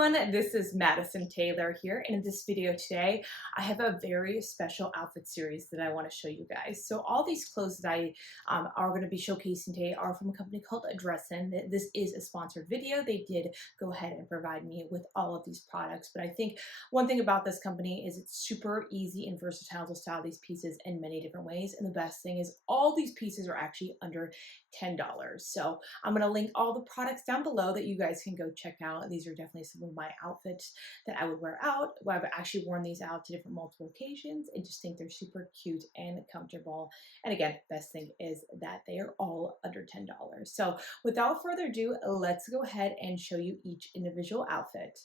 everyone, this is Madison Taylor here, and in this video today I have a very special outfit series that I want to show you guys. So all these clothes that I are going to be showcasing today are from a company called DREESSIN. This is a sponsored video. They did go ahead and provide me with all of these products, but I think one thing about this company is it's super easy and versatile to style these pieces in many different ways, and the best thing is all these pieces are actually under $10. So I'm going to link all the products down below that you guys can go check out. These are definitely some of my outfits that I would wear out. Well, I've actually worn these out to different multiple occasions and just think they're super cute and comfortable. And again, best thing is that they are all under $10. So without further ado, let's go ahead and show you each individual outfit.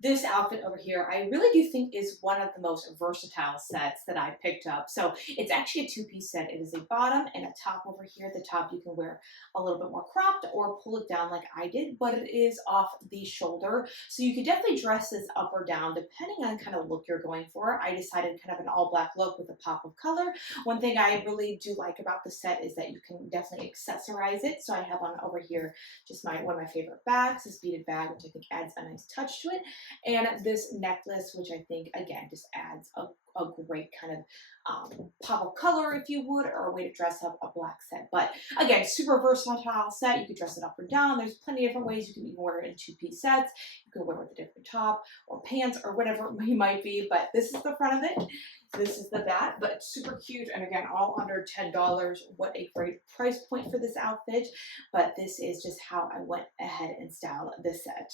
This outfit over here, I really do think is one of the most versatile sets that I picked up. So it's actually a two-piece set. It is a bottom and a top over here. The top you can wear a little bit more cropped or pull it down like I did, but it is off the shoulder. So you could definitely dress this up or down depending on kind of look you're going for. I decided kind of an all black look with a pop of color. One thing I really do like about the set is that you can definitely accessorize it. So I have on over here just one of my favorite bags, this beaded bag, which I think adds a nice touch to it. And this necklace, which I think, again, just adds a great kind of pop of color, if you would, or a way to dress up a black set. But again, super versatile set. You could dress it up or down. There's plenty of different ways. You can even wear it in two-piece sets. You can wear it with a different top or pants or whatever it might be. But this is the front of it. This is the back, but it's super cute. And again, all under $10. What a great price point for this outfit. But this is just how I went ahead and styled this set.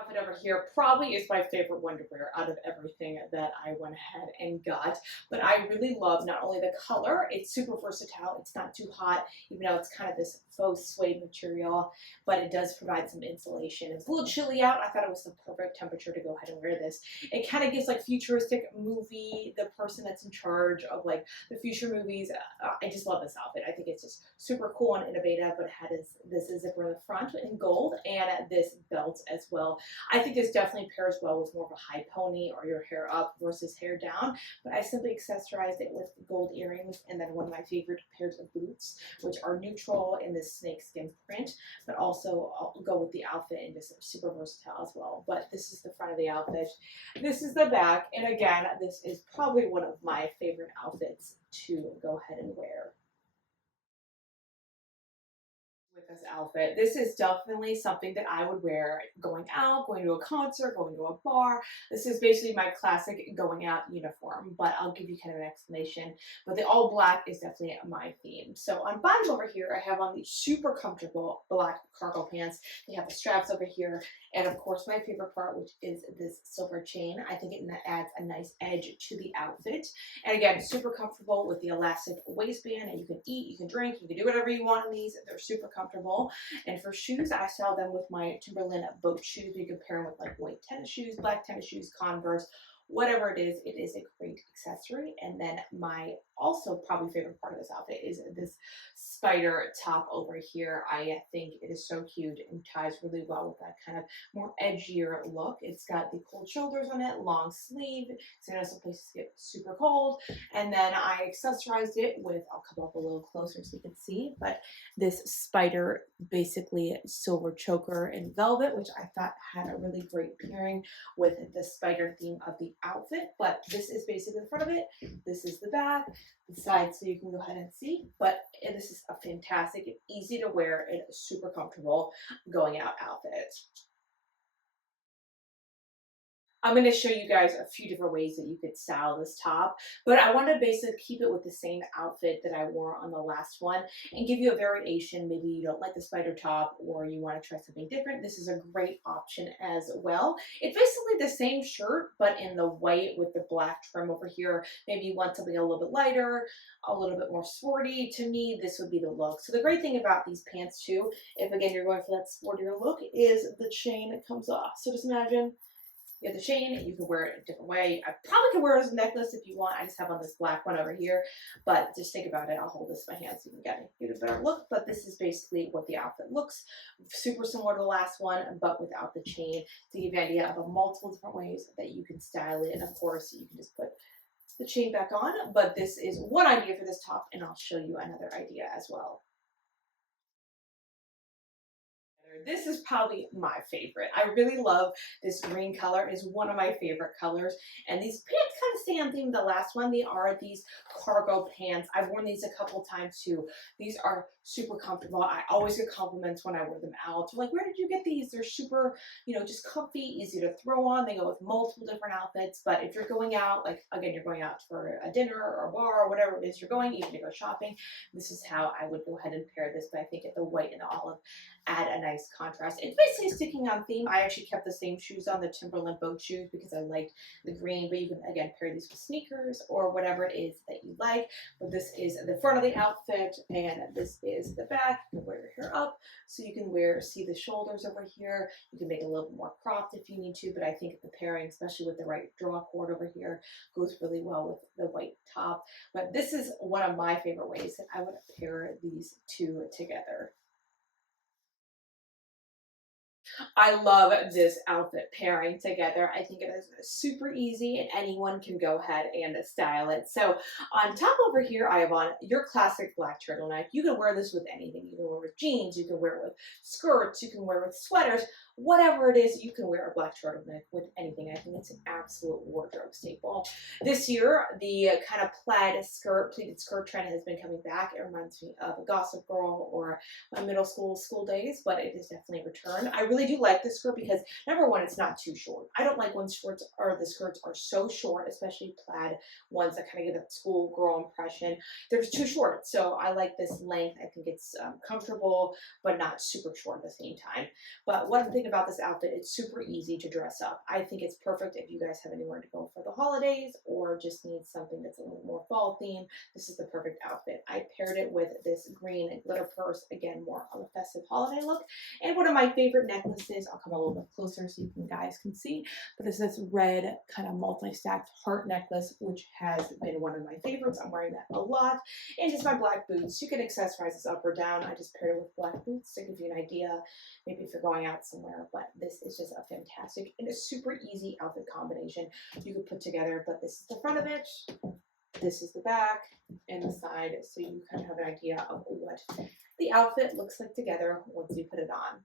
Outfit over here probably is my favorite one to wear out of everything that I went ahead and got. But I really love not only the color, it's super versatile, it's not too hot, even though it's kind of this faux suede material, but it does provide some insulation. It's a little chilly out. I thought it was the perfect temperature to go ahead and wear this. It kind of gives like futuristic movie, the person that's in charge of like the future movies. I just love this outfit. I think it's just super cool and innovative, but it had this zipper in the front in gold and this belt as well. I think this definitely pairs well with more of a high pony or your hair up versus hair down, but I simply accessorized it with gold earrings and then one of my favorite pairs of boots, which are neutral in this snakeskin print, but also I'll go with the outfit and just super versatile as well. But this is the front of the outfit. This is the back, and again, this is probably one of my favorite outfits to go ahead and wear. This outfit. This is definitely something that I would wear going out, going to a concert, going to a bar. This is basically my classic going out uniform, but I'll give you kind of an explanation. But the all black is definitely my theme. So on bottom over here, I have on these super comfortable black cargo pants. They have the straps over here, and of course my favorite part, which is this silver chain. I think it adds a nice edge to the outfit. And again, super comfortable with the elastic waistband, and you can eat, you can drink, you can do whatever you want in these. They're super comfortable. And for shoes, I style them with my Timberland boat shoes. You can pair them with like white tennis shoes, black tennis shoes, Converse, whatever it is a great accessory. And then my also probably favorite part of this outfit is this spider top over here. I think it is so cute and ties really well with that kind of more edgier look. It's got the cold shoulders on it, long sleeve, so I know some places get super cold. And then I accessorized it with, I'll come up a little closer so you can see, but this spider basically silver choker and velvet, which I thought had a really great pairing with the spider theme of the outfit. But this is basically the front of it. This is the back, the side, so you can go ahead and see. But this is a fantastic, easy to wear, and super comfortable going out outfit. I'm going to show you guys a few different ways that you could style this top, but I want to basically keep it with the same outfit that I wore on the last one and give you a variation. Maybe you don't like the spider top or you want to try something different. This is a great option as well. It's basically the same shirt, but in the white with the black trim over here. Maybe you want something a little bit lighter, a little bit more sporty. To me, this would be the look. So the great thing about these pants too, if again you're going for that sportier look, is the chain that comes off. So just imagine you have the chain, you can wear it a different way. I probably could wear it as a necklace if you want. I just have on this black one over here, but just think about it. I'll hold this in my hand so you can get a better look, but this is basically what the outfit looks. Super similar to the last one, but without the chain, to give you an idea of multiple different ways that you can style it. And of course, you can just put the chain back on, but this is one idea for this top, and I'll show you another idea as well. This is probably my favorite. I really love this green color. It is one of my favorite colors. And these pants kind of stay on theme with the last one. They are these cargo pants. I've worn these a couple times too. These are super comfortable. I always get compliments when I wear them out. They're like, where did you get these? They're super, just comfy, easy to throw on. They go with multiple different outfits. But if you're going out, like again, you're going out for a dinner or a bar or whatever it is you're going, even to go shopping, this is how I would go ahead and pair this. But I think the white and the olive add a nice contrast. It's basically sticking on theme. I actually kept the same shoes on, the Timberland boat shoes, because I liked the green, but you can again pair these with sneakers or whatever it is that you like. But this is the front of the outfit, and this is the back. You can wear your hair up, so you can see the shoulders over here. You can make it a little bit more cropped if you need to, but I think the pairing, especially with the right draw cord over here, goes really well with the white top. But this is one of my favorite ways that I would pair these two together. I love this outfit pairing together. I think it is super easy and anyone can go ahead and style it. So on top over here, I have on your classic black turtleneck. You can wear this with anything. You can wear it with jeans, you can wear it with skirts, you can wear it with sweaters, whatever it is, you can wear a black turtleneck with anything. I think it's an absolute wardrobe staple. This year, the kind of pleated skirt trend has been coming back. It reminds me of a Gossip Girl or my middle school days, but it is definitely returned. I really do like this skirt because number one, it's not too short. I don't like when the skirts are so short, especially plaid ones that kind of give that schoolgirl impression. They're too short, so I like this length. I think it's comfortable, but not super short at the same time. But one thing about this outfit, it's super easy to dress up. I think it's perfect if you guys have anywhere to go for the holidays or just need something that's a little more fall themed. This is the perfect outfit. I paired it with this green glitter purse, again, more of a festive holiday look. And one of my favorite necklaces, I'll come a little bit closer so you guys can see, but this is red kind of multi-stacked heart necklace, which has been one of my favorites. I'm wearing that a lot. And just my black boots. You can accessorize this up or down. I just paired it with black boots to give you an idea, maybe if you're going out somewhere. But this is just a fantastic and a super easy outfit combination you could put together. But this is the front of it, this is the back and the side, so you kind of have an idea of what the outfit looks like together once you put it on.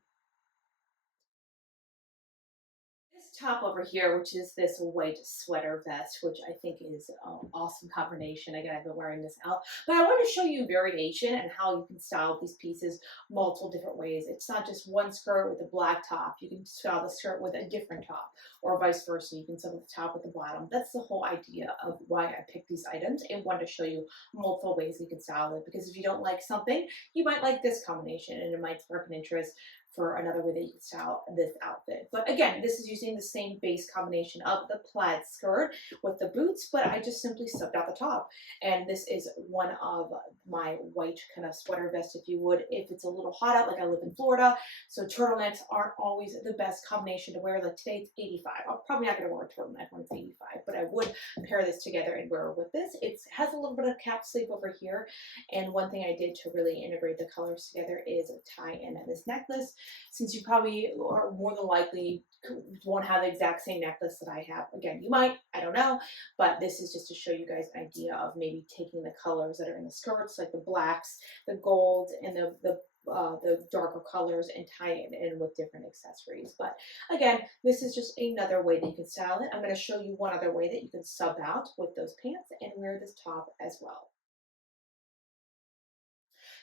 Top over here, which is this white sweater vest, which I think is an awesome combination. Again, I've been wearing this out, but I want to show you variation and how you can style these pieces multiple different ways. It's not just one skirt with a black top. You can style the skirt with a different top, or vice versa. You can style the top with the bottom. That's the whole idea of why I picked these items and wanted to show you multiple ways you can style it, because if you don't like something, you might like this combination and it might spark an interest for another way that you can style this outfit. But again, this is using the same base combination of the plaid skirt with the boots, but I just simply subbed out the top. And this is one of my white kind of sweater vest, if you would, if it's a little hot out, like I live in Florida, so turtlenecks aren't always the best combination to wear. Like today it's 85. I'm probably not going to wear a turtleneck when it's 85, but I would pair this together and wear it with this. It has a little bit of cap sleeve over here, and one thing I did to really integrate the colors together is tie in this necklace. Since you probably are more than likely won't have the exact same necklace that I have. Again, you might, I don't know, but this is just to show you guys an idea of maybe taking the colors that are in the skirts, like the blacks, the gold, and the darker colors, and tie it in with different accessories. But again, this is just another way that you can style it. I'm going to show you one other way that you can sub out with those pants and wear this top as well.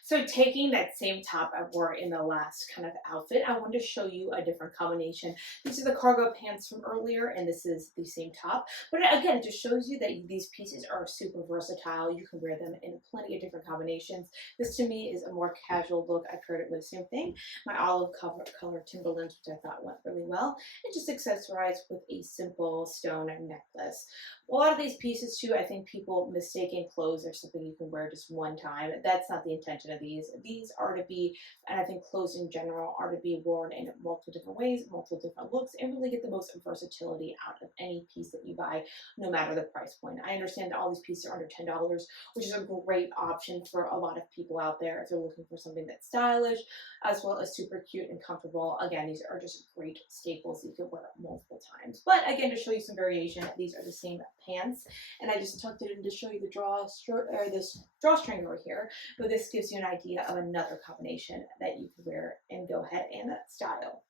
So taking that same top I wore in the last kind of outfit, I wanted to show you a different combination. These are the cargo pants from earlier, and this is the same top. But again, it just shows you that these pieces are super versatile. You can wear them in plenty of different combinations. This to me is a more casual look. I paired it with the same thing, my olive color Timberlands, which I thought went really well, and just accessorized with a simple stone necklace. A lot of these pieces too, I think people mistake in clothes or something you can wear just one time. That's not the intention version of these. These are to be, and I think clothes in general are to be worn in multiple different ways, multiple different looks, and really get the most versatility out of any piece that you buy, no matter the price point. I understand that all these pieces are under $10, which is a great option for a lot of people out there if they're looking for something that's stylish, as well as super cute and comfortable. Again, these are just great staples that you can wear multiple times. But again, to show you some variation, these are the same pants, and I just tucked it in to show you this drawstring over here, but this gives you an idea of another combination that you can wear and go ahead and style.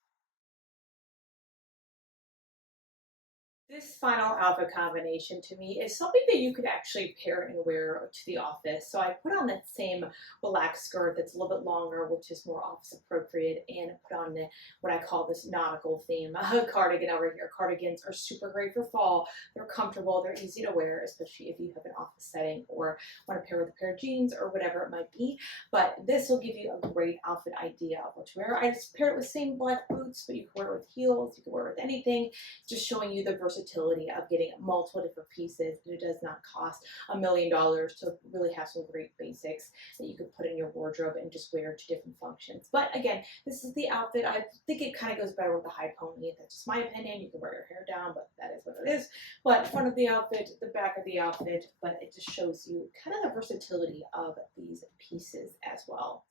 This final outfit combination to me is something that you could actually pair and wear to the office. So I put on that same black skirt that's a little bit longer, which is more office appropriate, and put on what I call this nautical theme cardigan over here. Cardigans are super great for fall. They're comfortable, they're easy to wear, especially if you have an office setting or want to pair with a pair of jeans or whatever it might be. But this will give you a great outfit idea of what to wear. I just paired it with same black boots, but you can wear it with heels, you can wear it with anything, just showing you the versatility of getting multiple different pieces, but it does not cost $1 million to really have some great basics that you could put in your wardrobe and just wear to different functions. But again, this is the outfit. I think it kind of goes better with a high pony. That's just my opinion. You can wear your hair down, but that is what it is. But front of the outfit, the back of the outfit, but it just shows you kind of the versatility of these pieces as well.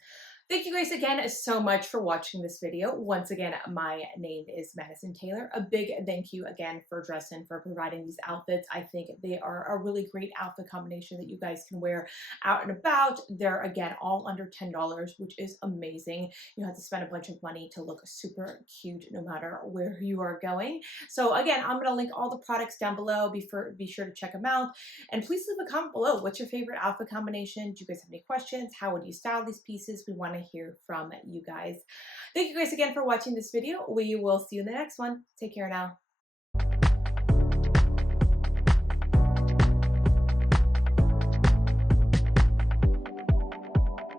Thank you guys again so much for watching this video. Once again, my name is Madison Taylor. A big thank you again for DREESSIN for providing these outfits. I think they are a really great outfit combination that you guys can wear out and about. They're again all under $10, which is amazing. You have to spend a bunch of money to look super cute no matter where you are going. So again, I'm going to link all the products down below. Be sure to check them out. And please leave a comment below. What's your favorite outfit combination? Do you guys have any questions? How would you style these pieces? We want to hear from you guys. Thank you guys again for watching this video. We will see you in the next one. Take care now.